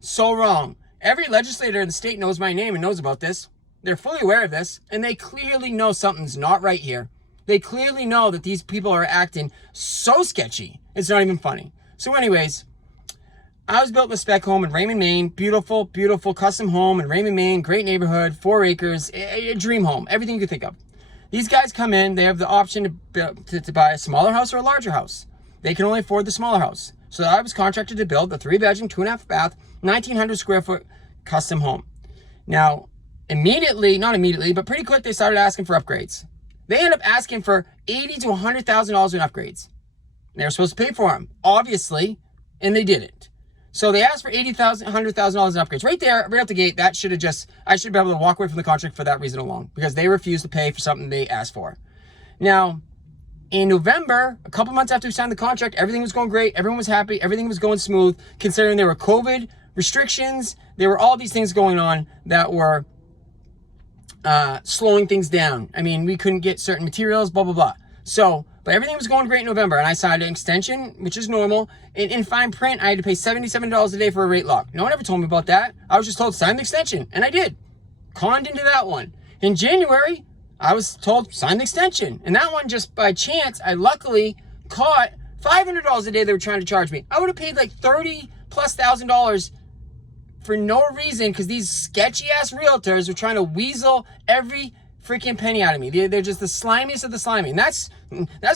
so wrong. Every legislator in the state knows my name and knows about this. They're fully aware of this, and they clearly know something's not right here. They clearly know that these people are acting so sketchy. It's not even funny. So anyways, I was built in a spec home in Raymond, Maine. Beautiful, beautiful custom home in Raymond, Maine. Great neighborhood, 4 acres, a dream home, everything you could think of. These guys come in, they have the option to buy a smaller house or a larger house. They can only afford the smaller house. So I was contracted to build a 3-bedroom, 2.5 bath, 1,900 square foot custom home. Now, not immediately, but pretty quick, they started asking for upgrades. They ended up asking for $80,000 to $100,000 in upgrades. They were supposed to pay for them, obviously, and they didn't. So they asked for $80,000, $100,000 in upgrades. Right there, right out the gate, I should be able to walk away from the contract for that reason alone, because they refused to pay for something they asked for. Now, in November, a couple months after we signed the contract, everything was going great. Everyone was happy. Everything was going smooth, considering there were COVID restrictions. There were all these things going on that were slowing things down. I mean, we couldn't get certain materials, blah, blah, blah. So, but everything was going great in November, and I signed an extension, which is normal. And in fine print, I had to pay $77 a day for a rate lock. No one ever told me about that. I was just told, sign the extension, and I did. Conned into that one. In January, I was told, sign the extension. And that one, just by chance, I luckily caught $500 a day they were trying to charge me. I would have paid like $30,000+ for no reason, because these sketchy-ass realtors were trying to weasel every freaking penny out of me. They're just the slimiest of the slimy. And that's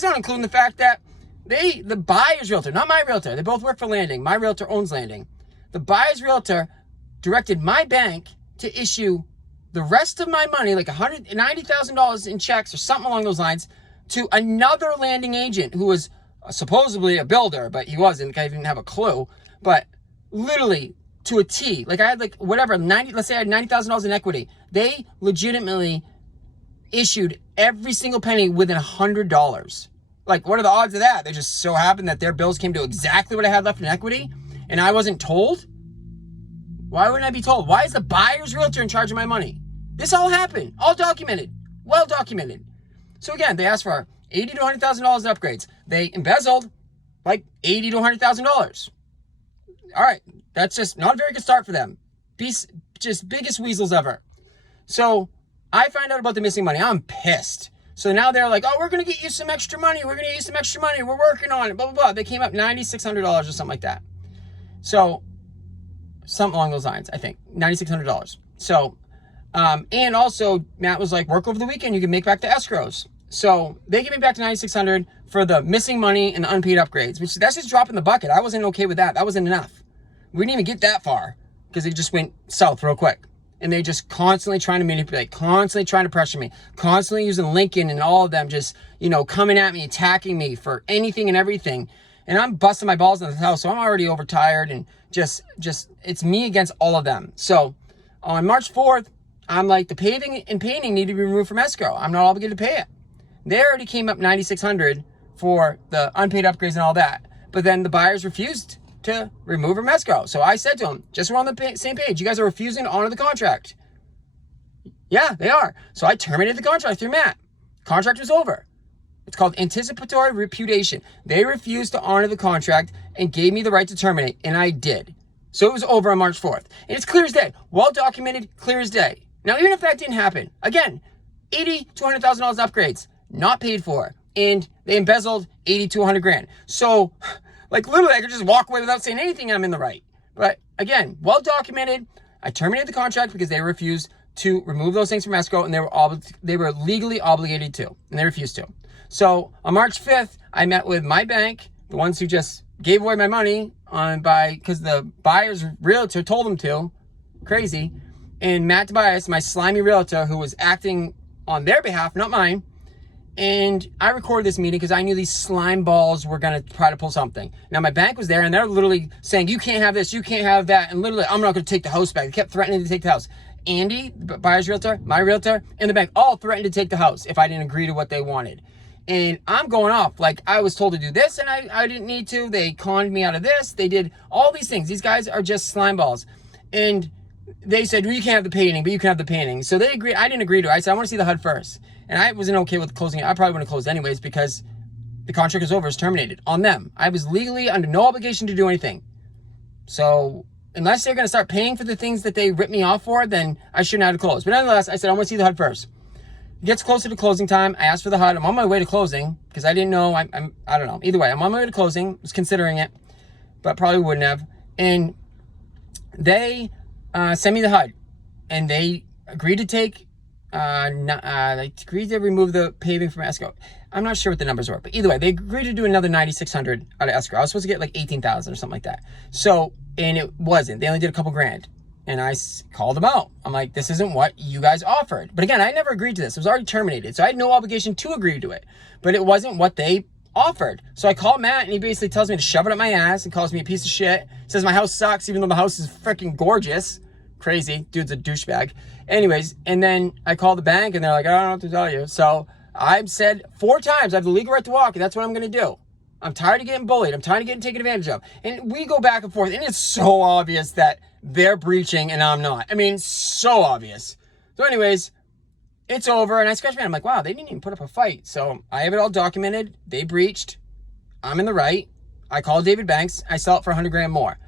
not including the fact that the buyer's realtor, not my realtor, they both work for Landing. My realtor owns Landing. The buyer's realtor directed my bank to issue the rest of my money, like $190,000 in checks or something along those lines, to another Landing agent who was supposedly a builder, but he wasn't. I didn't have a clue. But literally to a T, like I had like whatever, let's say I had $90,000 in equity. They legitimately issued every single penny within $100. Like, what are the odds of that? They just so happened that their bills came to exactly what I had left in equity, and I wasn't told? Why wouldn't I be told? Why is the buyer's realtor in charge of my money? This all happened, all documented, well documented. So again, they asked for $80,000 to $100,000 in upgrades. They embezzled like $80,000 to $100,000. All right, that's just not a very good start for them. Just biggest weasels ever. So I find out about the missing money. I'm pissed. So now they're like, oh, we're going to get you some extra money. We're going to get you some extra money. We're working on it, blah, blah, blah. They came up $9,600 or something like that. So something along those lines, I think. $9,600. So, and also Matt was like, work over the weekend. You can make back the escrows. So they gave me back to $9,600 for the missing money and the unpaid upgrades, which that's just dropping the bucket. I wasn't okay with that. That wasn't enough. We didn't even get that far because it just went south real quick. And they just constantly trying to manipulate, constantly trying to pressure me, constantly using Lincoln and all of them just, coming at me, attacking me for anything and everything. And I'm busting my balls in the house, so I'm already overtired and just it's me against all of them. So on March 4th, I'm like, the paving and painting need to be removed from escrow. I'm not obligated to pay it. They already came up $9,600 for the unpaid upgrades and all that. But then the buyers refused to remove from escrow. So I said to them, just so we're on the same page, you guys are refusing to honor the contract. Yeah, they are. So I terminated the contract through Matt. Contract was over. It's called anticipatory repudiation. They refused to honor the contract and gave me the right to terminate, and I did. So it was over on March 4th. And it's clear as day. Well documented, clear as day. Now, even if that didn't happen, again, $80,000 to $100,000 upgrades, not paid for. And they embezzled $80,000 to $100,000. So, like, literally, I could just walk away without saying anything, I'm in the right. But again, well documented. I terminated the contract because they refused to remove those things from escrow, and they were legally obligated to, and they refused to. So on March 5th, I met with my bank, the ones who just gave away my money because the buyer's realtor told them to. Crazy. And Matt Tobias, my slimy realtor, who was acting on their behalf, not mine. And I recorded this meeting because I knew these slime balls were going to try to pull something. Now, my bank was there, and they're literally saying, you can't have this, you can't have that. And literally, I'm not going to take the house back. They kept threatening to take the house. Andy, the buyer's realtor, my realtor, and the bank all threatened to take the house if I didn't agree to what they wanted. And I'm going off. Like, I was told to do this, and I didn't need to. They conned me out of this. They did all these things. These guys are just slime balls. And they said, well, you can't have the painting, but you can have the painting. So they agreed. I didn't agree to it. I said, I want to see the HUD first. And I wasn't okay with closing it. I probably wouldn't have closed anyways because the contract is over. It's terminated on them. I was legally under no obligation to do anything. So unless they're going to start paying for the things that they ripped me off for, then I shouldn't have to close. But nonetheless, I said, I want to see the HUD first. It gets closer to closing time. I asked for the HUD. I'm on my way to closing because I didn't know. I don't know. Either way, I'm on my way to closing. I was considering it, but probably wouldn't have. And they sent me the HUD, and they agreed to take, they agreed to remove the paving from escrow. I'm not sure what the numbers were, but either way, they agreed to do another $9,600 out of escrow. I was supposed to get like $18,000 or something like that. So, and it wasn't. They only did a couple grand. And I called them out. I'm like, this isn't what you guys offered. But again, I never agreed to this. It was already terminated. So I had no obligation to agree to it. But it wasn't what they offered. So I called Matt, and he basically tells me to shove it up my ass and calls me a piece of shit. Says my house sucks, even though the house is freaking gorgeous. Crazy. Dude's a douchebag. Anyways, and then I called the bank, and they're like, I don't know what to tell you. So I've said 4 times I have the legal right to walk, and that's what I'm going to do. I'm tired of getting bullied. I'm tired of getting taken advantage of. And we go back and forth, and it's so obvious that they're breaching and I'm not. I mean, so obvious. So anyways, it's over, and I scratch my head. I'm like, wow, they didn't even put up a fight. So I have it all documented. They breached. I'm in the right. I call David Banks. I sell it for $100,000 more.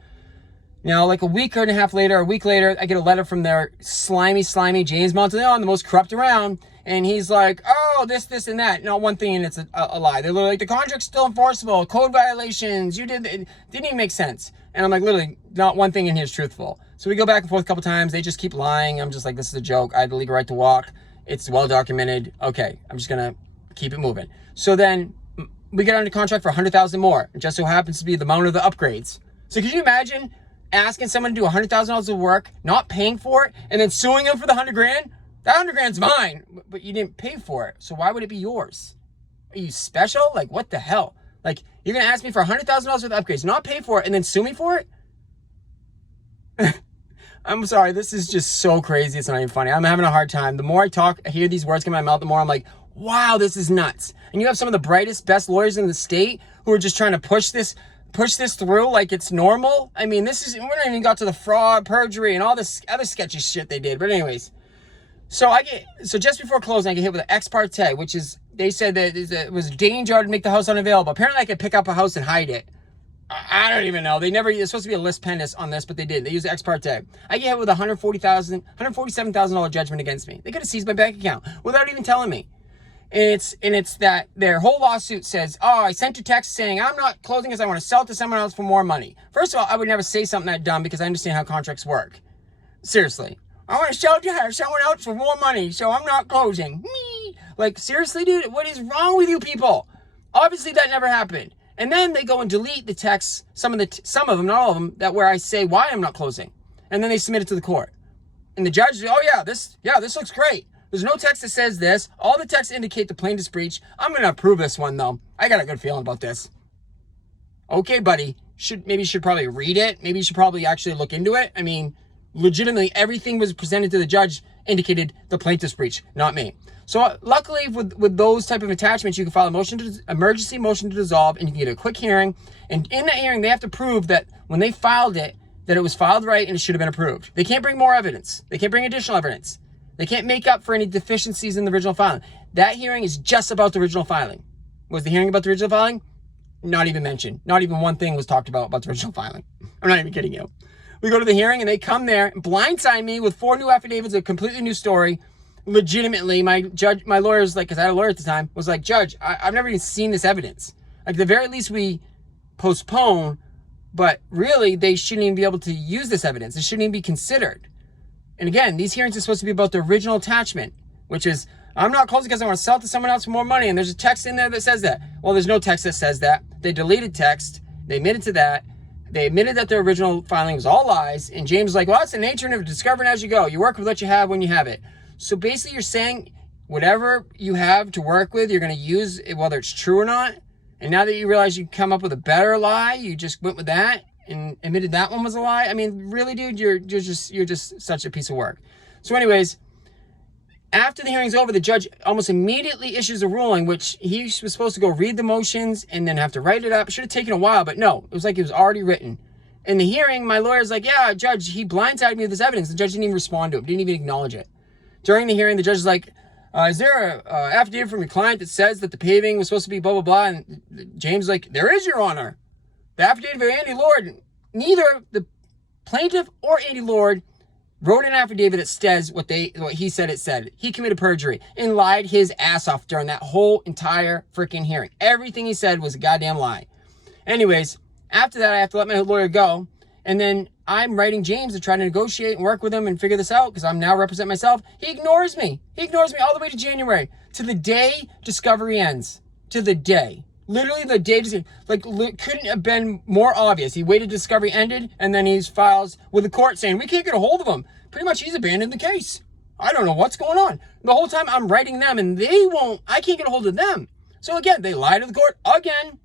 Now, like a week and a half later, a week later, I get a letter from their slimy James Monteleone, the most corrupt around. And he's like, oh, this, and that. Not one thing, and it's a lie. They're literally like, the contract's still enforceable. Code violations. You did. It didn't even make sense. And I'm like, literally, not one thing in here is truthful. So we go back and forth a couple times. They just keep lying. I'm just like, this is a joke. I have the legal right to walk. It's well documented. Okay, I'm just going to keep it moving. So then we get under contract for $100,000 more. It just so happens to be the amount of the upgrades. So could you imagine asking someone to do $100,000 of work, not paying for it, and then suing them for the $100,000? That $100,000's mine, but you didn't pay for it. So why would it be yours? Are you special? Like, what the hell? Like, you're going to ask me for $100,000 worth of upgrades, not pay for it, and then sue me for it? I'm sorry. This is just so crazy. It's not even funny. I'm having a hard time. The more I talk, I hear these words come out of my mouth, the more I'm like, wow, this is nuts. And you have some of the brightest, best lawyers in the state who are just trying to push this through like it's normal. I mean, we're not even got to the fraud, perjury, and all this other sketchy shit they did. But anyways, so just before closing, I get hit with an ex parte, which is, they said that it was a danger to make the house unavailable. Apparently I could pick up a house and hide it. I don't even know. There's supposed to be a lis pendens on this, but they did. They used ex parte. I get hit with a $147,000 judgment against me. They could have seized my bank account without even telling me. And it's that their whole lawsuit says, oh, I sent a text saying I'm not closing because I want to sell it to someone else for more money. First of all, I would never say something that dumb because I understand how contracts work. Seriously. I want to sell it to someone else for more money, so I'm not closing. Me. Like, seriously, dude, what is wrong with you people? Obviously, that never happened. And then they go and delete the texts, some of them, not all of them, that where I say why I'm not closing. And then they submit it to the court. And the judge, oh yeah, this looks great. There's no text that says this. All the texts indicate the plaintiff's breach. I'm going to approve this one, though. I got a good feeling about this. Okay, buddy. Maybe you should probably read it. Maybe you should probably actually look into it. I mean, legitimately, everything was presented to the judge indicated the plaintiff's breach, not me. So luckily, with those type of attachments, you can file emergency motion to dissolve, and you can get a quick hearing. And in that hearing, they have to prove that when they filed it, that it was filed right and it should have been approved. They can't bring more evidence. They can't bring additional evidence. They can't make up for any deficiencies in the original filing. That hearing is just about the original filing. Was the hearing about the original filing? Not even mentioned. Not even one thing was talked about the original filing. I'm not even kidding you. We go to the hearing and they come there and blindside me with 4 new affidavits, a completely new story. Legitimately, my lawyer's like, because I had a lawyer at the time, was like, Judge, I've never even seen this evidence. Like, at the very least, we postpone, but really, they shouldn't even be able to use this evidence. It shouldn't even be considered. And again, these hearings are supposed to be about the original attachment, which is, I'm not closing because I want to sell it to someone else for more money. And there's a text in there that says that. Well, there's no text that says that. They deleted text. They admitted to that. They admitted that their original filing was all lies. And James was like, well, that's the nature of discovering as you go. You work with what you have when you have it. So basically, you're saying whatever you have to work with, you're going to use it, whether it's true or not. And now that you realize you come up with a better lie, you just went with that and admitted that one was a lie. I mean, really, dude, you're just such a piece of work. So anyways, after the hearing's over, the judge almost immediately issues a ruling, which he was supposed to go read the motions and then have to write it up. It should have taken a while, but no, it was like it was already written. In the hearing, my lawyer's like, yeah, Judge, he blindsided me with this evidence. The judge didn't even respond to it, didn't even acknowledge it. During the hearing, the judge is like, is there a affidavit from your client that says that the paving was supposed to be blah, blah, blah? And James is like, there is, Your Honor. The affidavit of Andy Lord, neither the plaintiff or Andy Lord wrote an affidavit that says what he said it said. He committed perjury and lied his ass off during that whole entire freaking hearing. Everything he said was a goddamn lie. Anyways, after that, I have to let my lawyer go. And then I'm writing James to try to negotiate and work with him and figure this out because I'm now representing myself. He ignores me. He ignores me all the way to January, to the day discovery ends. To the day. Literally the day, couldn't have been more obvious. He waited till discovery ended, and then he files with the court saying, we can't get a hold of him. Pretty much he's abandoned the case. I don't know what's going on. The whole time I'm writing them, and I can't get a hold of them. So again, they lie to the court again.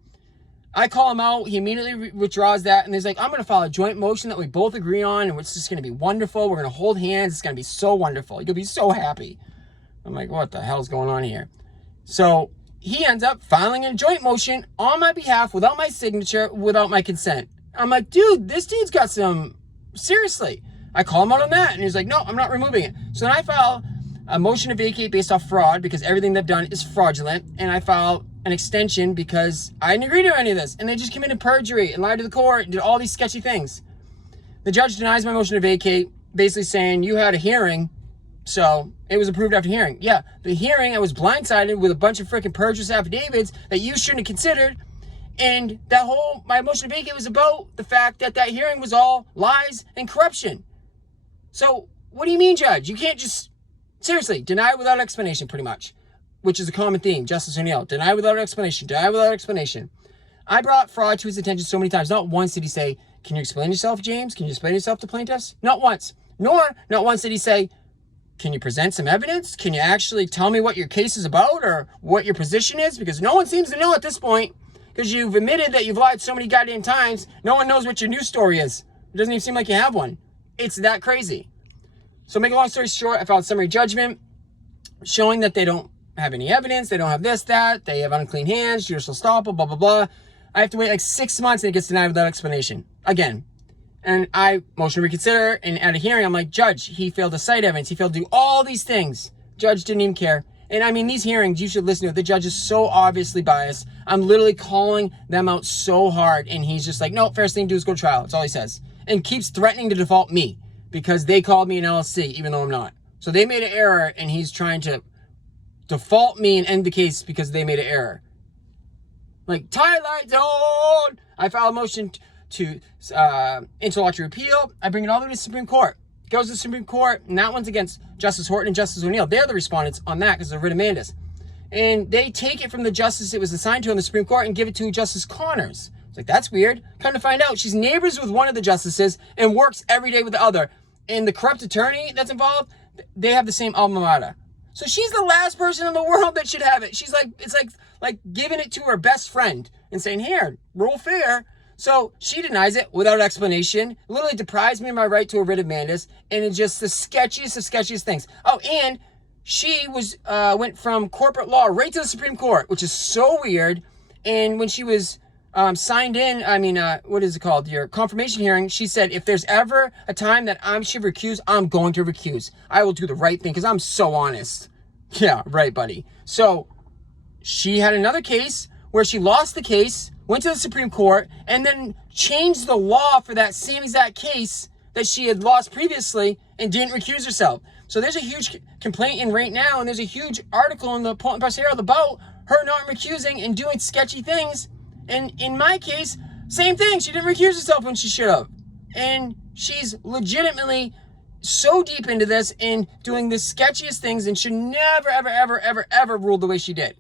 I call him out. He immediately withdraws that, and he's like, I'm going to file a joint motion that we both agree on, and it's just going to be wonderful. We're going to hold hands. It's going to be so wonderful. You'll be so happy. I'm like, what the hell's going on here? So he ends up filing a joint motion on my behalf without my signature, without my consent. I'm like, dude, this dude's got seriously. I call him out on that, and he's like, no, I'm not removing it. So then I file a motion to vacate based off fraud because everything they've done is fraudulent, and I file an extension because I didn't agree to any of this, and they just committed perjury and lied to the court and did all these sketchy things. The judge denies my motion to vacate, basically saying you had a hearing, so it was approved after hearing. Yeah, the hearing, I was blindsided with a bunch of freaking perjurious affidavits that you shouldn't have considered. And my motion to vacate was about the fact that hearing was all lies and corruption. So what do you mean, Judge? You can't just, seriously, deny without explanation, pretty much, which is a common theme. Justice O'Neill, deny without explanation, deny without explanation. I brought fraud to his attention so many times. Not once did he say, can you explain yourself, James? Can you explain yourself to plaintiffs? Not once. Not once did he say, can you present some evidence? Can you actually tell me what your case is about or what your position is? Because no one seems to know at this point, because you've admitted that you've lied so many goddamn times. No one knows what your news story is. It doesn't even seem like you have one. It's that crazy. So make a long story short, I filed summary judgment showing that they don't have any evidence. They don't have this, that. They have unclean hands, judicial estoppel, blah, blah, blah. I have to wait like 6 months and it gets denied without explanation. Again. And I motion to reconsider, and at a hearing, I'm like, Judge, he failed to cite evidence. He failed to do all these things. Judge didn't even care. And I mean, these hearings, you should listen to it. The judge is so obviously biased. I'm literally calling them out so hard, and he's just like, no, fairest thing to do is go to trial. That's all he says. And keeps threatening to default me because they called me an LLC, even though I'm not. So they made an error, and he's trying to default me and end the case because they made an error. Like, Twilight Zone! I filed a motion to interlocutory appeal. I bring it all the way to the Supreme Court. It goes to the Supreme Court, and that one's against Justice Horton and Justice O'Neill. They're the respondents on that because they're writ of mandamus. And they take it from the justice it was assigned to in the Supreme Court and give it to Justice Connors. It's like, that's weird. Come to find out, she's neighbors with one of the justices and works every day with the other. And the corrupt attorney that's involved, they have the same alma mater. So she's the last person in the world that should have it. She's like, it's like giving it to her best friend and saying, here, rule fair. So she denies it without explanation, literally deprives me of my right to a writ of mandamus, and it's just the sketchiest of sketchiest things. Oh, and she went from corporate law right to the Supreme Court, which is so weird. And when she was signed in, what is it called? Your confirmation hearing, she said, if there's ever a time that I should recuse, I'm going to recuse. I will do the right thing because I'm so honest. Yeah, right, buddy. So she had another case where she lost the case, went to the Supreme Court, and then changed the law for that same exact case that she had lost previously and didn't recuse herself. So there's a huge complaint in right now, and there's a huge article in the Portland Press Herald about her not recusing and doing sketchy things. And in my case, same thing. She didn't recuse herself when she should have. And she's legitimately so deep into this and doing the sketchiest things and should never, ever, ever, ever, ever rule the way she did.